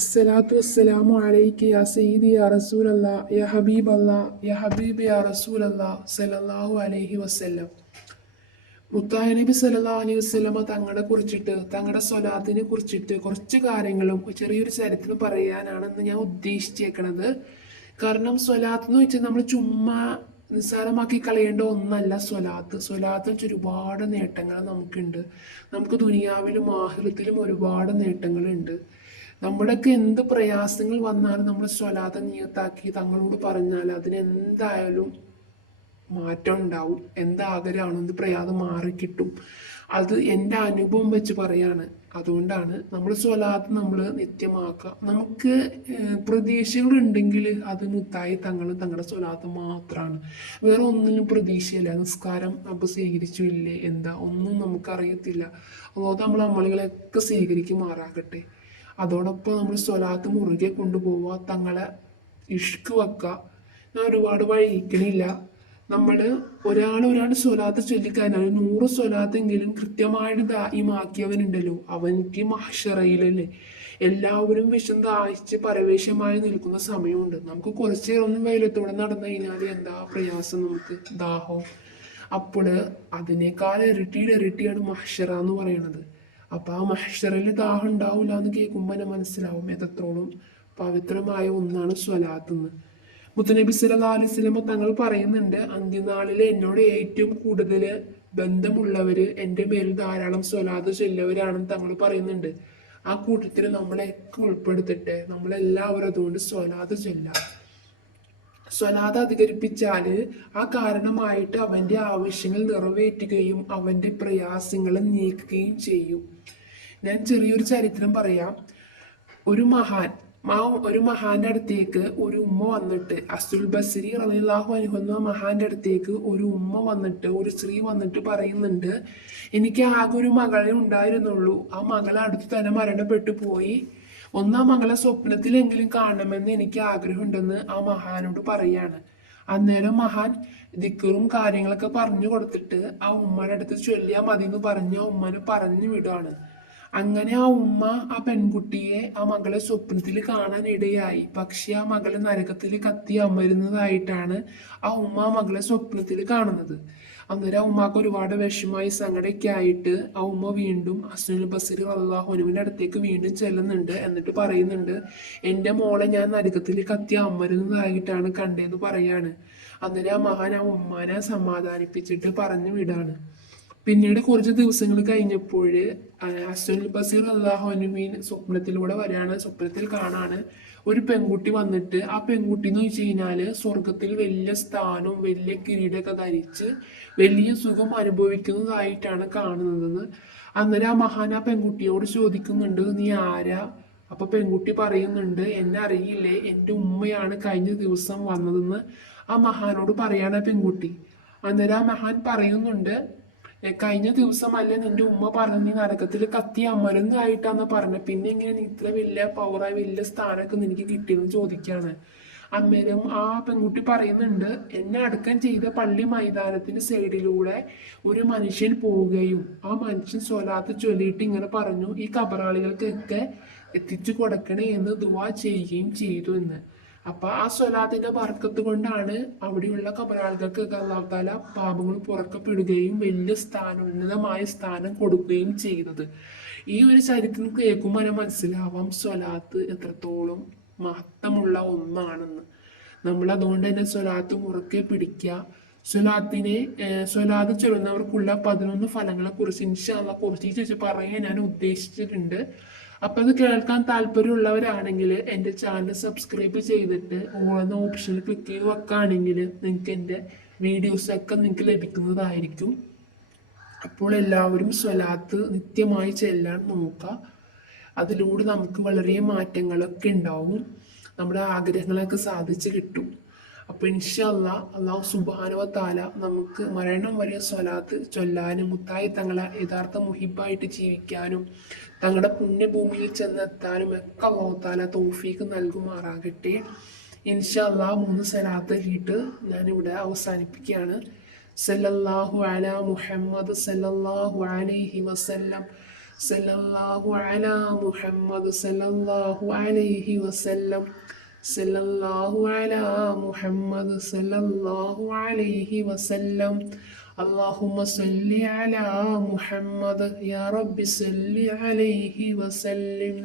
അസ്സലാത്തു വസ്സലാമു അലൈക്ക് യാ സയ്യിദി യാ റസൂൽ അല്ലാ യാ ഹബീബ് അല്ലാ യാ ഹബീബ് യാ റസൂൽ അല്ലാ സലല്ലാഹു അലൈഹി വസല്ലം മുത്തായ നബി സല്ലാ അലൈഹി വസ്ലമ തങ്ങളെ കുറിച്ചിട്ട് തങ്ങളുടെ സ്വലാത്തിനെ കുറിച്ചിട്ട് കുറച്ച് കാര്യങ്ങളും ചെറിയൊരു ചരിത്രം പറയാനാണെന്ന് ഞാൻ ഉദ്ദേശിച്ചേക്കണത്. കാരണം സ്വലാത്ത് എന്ന് വെച്ചാൽ നമ്മൾ ചുമ്മാ നിസ്സാരമാക്കി കളയേണ്ട ഒന്നല്ല സ്വലാത്ത്. സ്വലാത്ത് വെച്ച് ഒരുപാട് നേട്ടങ്ങൾ നമുക്കുണ്ട്. നമുക്ക് ദുനിയാവിലും ആഹൃത്തിലും ഒരുപാട് നേട്ടങ്ങളുണ്ട്. നമ്മുടെയൊക്കെ എന്ത് പ്രയാസങ്ങൾ വന്നാലും നമ്മൾ സ്വലാത നിയത്താക്കി തങ്ങളോട് പറഞ്ഞാൽ അതിനെന്തായാലും മാറ്റം ഉണ്ടാവും. എന്താഗ്രഹമാണോ എന്ത് പ്രയാസം മാറിക്കിട്ടും. അത് എന്റെ അനുഭവം വെച്ച് പറയാണ്. അതുകൊണ്ടാണ് നമ്മൾ സ്വലാത്ത് നമ്മൾ നിത്യമാക്കുക. നമുക്ക് പ്രതീക്ഷകളുണ്ടെങ്കിൽ അത് മുത്തായി തങ്ങളും തങ്ങളുടെ സ്വലാത്ത് മാത്രമാണ് വേറെ ഒന്നിനും പ്രതീക്ഷയില്ല. നിസ്കാരം അപ്പോൾ സ്വീകരിച്ചു ഇല്ലേ എന്താ? ഒന്നും നമുക്കറിയത്തില്ല. അതുകൊണ്ട് നമ്മൾ അമ്മളികളെയൊക്കെ സ്വീകരിക്കുമാറാകട്ടെ അതോടൊപ്പം നമ്മൾ സ്വലാത്ത് മുറുകെ കൊണ്ടുപോവുക തങ്ങളെ ഇഷ്ക് വെക്കുക ഞാൻ ഒരുപാട് വഴിക്കണില്ല നമ്മൾ ഒരാൾ ഒരാൾ സ്വലാത്ത് ചൊല്ലിക്കാനാണ് നൂറ് സ്വലാത്തെങ്കിലും കൃത്യമായിട്ട് ദായിമാക്കിയവനുണ്ടല്ലോ അവനിക്ക് മഹഷറയിലല്ലേ. എല്ലാവരും വിഷം ദാഹിച്ച് പരവേശമായി നിൽക്കുന്ന സമയമുണ്ട്. നമുക്ക് കുറച്ച് ഒന്നും വെയിലത്തോടെ നടന്നു കഴിഞ്ഞാൽ എന്താ പ്രയാസം നമുക്ക്? ദാഹം. അപ്പോൾ അതിനേക്കാൾ ഇരട്ടിയുടെ ഇരട്ടിയാണ് മഹഷറ എന്ന് പറയുന്നത്. അപ്പോൾ ആ മഹഷറിൽ ദാഹം ഉണ്ടാവില്ല എന്ന് കേൾക്കുമ്പോൾ മനസ്സിലാവും എത്രത്തോളം പവിത്രമായ ഒന്നാണ് സ്വലാത്തെന്ന്. മുത്തനബി സല്ലാ അലൈഹി സ്വലമ തങ്ങൾ പറയുന്നുണ്ട് അന്ത്യനാളിൽ എന്നോട് ഏറ്റവും കൂടുതൽ ബന്ധമുള്ളവര് എന്റെ മേൽ ധാരാളം സ്വലാത്ത് ചൊല്ലവരാണെന്ന് തങ്ങൾ പറയുന്നുണ്ട്. ആ കൂട്ടത്തിൽ നമ്മളെയൊക്കെ ഉൾപ്പെടുത്തിട്ട്. നമ്മളെല്ലാവരും അതുകൊണ്ട് സ്വലാത്ത് ചൊല്ലാം. സ്വലാത്ത് അധികരിപ്പിച്ചാൽ ആ കാരണമായിട്ട് അവന്റെ ആവശ്യങ്ങൾ നിറവേറ്റുകയും അവന്റെ പ്രയാസങ്ങൾ നീക്കുകയും ചെയ്യും. ഞാൻ ചെറിയൊരു ചരിത്രം പറയാം. ഒരു മഹാൻ മാ ഒരു മഹാന്റെ അടുത്തേക്ക് ഒരു ഉമ്മ വന്നിട്ട് അസുൽ ബസരി റലിള്ളാഹു അനുഹന്ന മഹാന്റെ അടുത്തേക്ക് ഒരു ഉമ്മ വന്നിട്ട് ഒരു സ്ത്രീ വന്നിട്ട് പറയുന്നുണ്ട് എനിക്ക് ആകെ ഒരു മകളെ ഉണ്ടായിരുന്നുള്ളൂ. ആ മകളെ അടുത്ത് തന്നെ മരണപ്പെട്ടു പോയി. ഒന്നാം മകളെ സ്വപ്നത്തിലെങ്കിലും കാണണമെന്ന് എനിക്ക് ആഗ്രഹമുണ്ടെന്ന് ആ മഹാനോട് പറയാണ്. അന്നേരം മഹാൻ ദിക്കറും കാര്യങ്ങളൊക്കെ പറഞ്ഞു കൊടുത്തിട്ട് ആ ഉമ്മയുടെ അടുത്ത് ചൊല്ലിയാൽ മതി എന്ന് പറഞ്ഞ് ആ ഉമ്മനെ പറഞ്ഞു വിടുകയാണ് അങ്ങനെ ആ ഉമ്മ ആ പെൺകുട്ടിയെ ആ മകളെ സ്വപ്നത്തിൽ കാണാൻ ഇടയായി പക്ഷെ ആ മകളെ നരകത്തിൽ കത്തി അമരുന്നതായിട്ടാണ് ആ ഉമ്മ ആ മകളെ സ്വപ്നത്തിൽ കാണുന്നത്. അന്നേരം ആ ഉമ്മാക്ക് ഒരുപാട് വിഷമായി സങ്കടമൊക്കെ ആയിട്ട് ആ ഉമ്മ വീണ്ടും ഹസ്നുൽ ബസീർ അള്ളാഹുനുവിന്റെ അടുത്തേക്ക് വീണ്ടും ചെല്ലുന്നുണ്ട് എന്നിട്ട് പറയുന്നുണ്ട് എന്റെ മോളെ ഞാൻ നരകത്തിൽ കത്തി അമരുന്നതായിട്ടാണ് കണ്ടതെന്ന് പറയാണ്. അന്നേരം ആ മഹാൻ ആ ഉമ്മാനെ സമാധാനിപ്പിച്ചിട്ട് പറഞ്ഞു വിടാണ്. പിന്നീട് കുറച്ച് ദിവസങ്ങൾ കഴിഞ്ഞപ്പോൾ അസുൽ ബസീർ അള്ളാഹുനുമീൻ സ്വപ്നത്തിലൂടെ വരികയാണ് സ്വപ്നത്തിൽ കാണാണ്. ഒരു പെൺകുട്ടി വന്നിട്ട് ആ പെൺകുട്ടി എന്ന് വെച്ച് കഴിഞ്ഞാൽ സ്വർഗത്തിൽ വലിയ സ്ഥാനവും വലിയ കിരീടമൊക്കെ ധരിച്ച് വലിയ സുഖം അനുഭവിക്കുന്നതായിട്ടാണ് കാണുന്നതെന്ന്. അന്നേരം ആ മഹാൻ ആ പെൺകുട്ടിയോട് ചോദിക്കുന്നുണ്ട് നീ ആരാ? അപ്പൊ പെൺകുട്ടി പറയുന്നുണ്ട് എന്നെ അറിയില്ലേ എന്റെ ഉമ്മയാണ് കഴിഞ്ഞ ദിവസം വന്നതെന്ന്. ആ മഹാനോട് പറയാണ് പെൺകുട്ടി. അന്നേരം ആ മഹാൻ പറയുന്നുണ്ട് കഴിഞ്ഞ ദിവസമല്ലേ നിന്റെ ഉമ്മ പറഞ്ഞു നീ നരകത്തിൽ കത്തി അമരുന്നതായിട്ടാന്ന് പറഞ്ഞത്. പിന്നെ എങ്ങനെ നീ ഇത്ര വലിയ പവറായി വലിയ സ്ഥാനമൊക്കെ നിനക്ക് കിട്ടിയെന്ന് ചോദിക്കാണ്. അന്നേരം ആ പെൺകുട്ടി പറയുന്നുണ്ട് എന്നെ അടക്കം ചെയ്ത പള്ളി മൈതാനത്തിന്റെ സൈഡിലൂടെ ഒരു മനുഷ്യൻ പോവുകയും ആ മനുഷ്യൻ സ്വലാത്ത് ചൊല്ലിയിട്ട് ഇങ്ങനെ പറഞ്ഞു ഈ കബറാളികൾക്കൊക്കെ എത്തിച്ചു കൊടുക്കണേ എന്ന് ദുവാ ചെയ്യുകയും ചെയ്തു എന്ന്. അപ്പൊ ആ സ്വലാത്തിന്റെ ബർക്കത്ത് കൊണ്ടാണ് അവിടെയുള്ള കബറാളുകൾക്ക് അള്ളാഹുത്താല പാപങ്ങൾ പുറക്കപ്പെടുകയും വലിയ സ്ഥാനം ഉന്നതമായ സ്ഥാനം കൊടുക്കുകയും ചെയ്യുന്നത്. ഈ ഒരു ചരിത്രം കേൾക്കുമ്പോൾ തന്നെ മനസ്സിലാവാം സ്വലാത്ത് എത്രത്തോളം മഹത്തമുള്ള ഒന്നാണെന്ന്. നമ്മൾ അതുകൊണ്ട് തന്നെ സ്വലാത്ത് മുറുക്കെ പിടിക്കുക. സ്വലാത്തിനെ സ്വലാത്ത് ചൊല്ലുന്നവർക്കുള്ള പതിനൊന്ന് ഫലങ്ങളെ കുറിച്ച് ഇൻഷാള്ള കുറച്ച് പറയാൻ ഞാൻ ഉദ്ദേശിച്ചിട്ടുണ്ട്. അപ്പോൾ അത് കേൾക്കാൻ താല്പര്യമുള്ളവരാണെങ്കിൽ എന്റെ ചാനൽ സബ്സ്ക്രൈബ് ചെയ്തിട്ട് ഓളെന്ന ഓപ്ഷൻ ക്ലിക്ക് ചെയ്ത് വെക്കുകയാണെങ്കിൽ നിങ്ങൾക്ക് എന്റെ വീഡിയോസൊക്കെ നിങ്ങൾക്ക് ലഭിക്കുന്നതായിരിക്കും. അപ്പോൾ എല്ലാവരും സ്വലാത്ത് നിത്യമായി ചെല്ലാൻ നോക്കുക. അതിലൂടെ നമുക്ക് വളരെ മാറ്റങ്ങളൊക്കെ ഉണ്ടാവും. നമ്മുടെ ആഗ്രഹങ്ങളൊക്കെ സാധിച്ചു കിട്ടും. അപ്പോൾ ഇൻഷല്ല അള്ളാഹു സുബാനുവ താല നമുക്ക് മരണം വരെ സ്വലാത്ത് ചൊല്ലാനും മുത്തായി തങ്ങളെ യഥാർത്ഥ മുഹിബായിട്ട് ജീവിക്കാനും തങ്ങളുടെ പുണ്യഭൂമിയിൽ ചെന്നെത്താനും ഒക്കെ അള്ളാഹു തോഫീക്ക് നൽകുമാറാകട്ടെ. ഇൻഷല്ല മൂന്ന് സ്വലാത്തിലിട്ട് ഞാനിവിടെ അവസാനിപ്പിക്കുകയാണ്. സല്ലല്ലാഹു അല മുഹമ്മദ് സല്ലല്ലാഹു അലൈഹി വസല്ലം. സല്ലല്ലാഹു അല മുഹമ്മദ് സല്ലല്ലാഹു അലൈഹി വസല്ലം. സല്ലല്ലാഹു അലാ മുഹമ്മദ് സല്ലല്ലാഹു അലൈഹി വസല്ലം اللهم صل على محمد يا رب صل عليه وسلم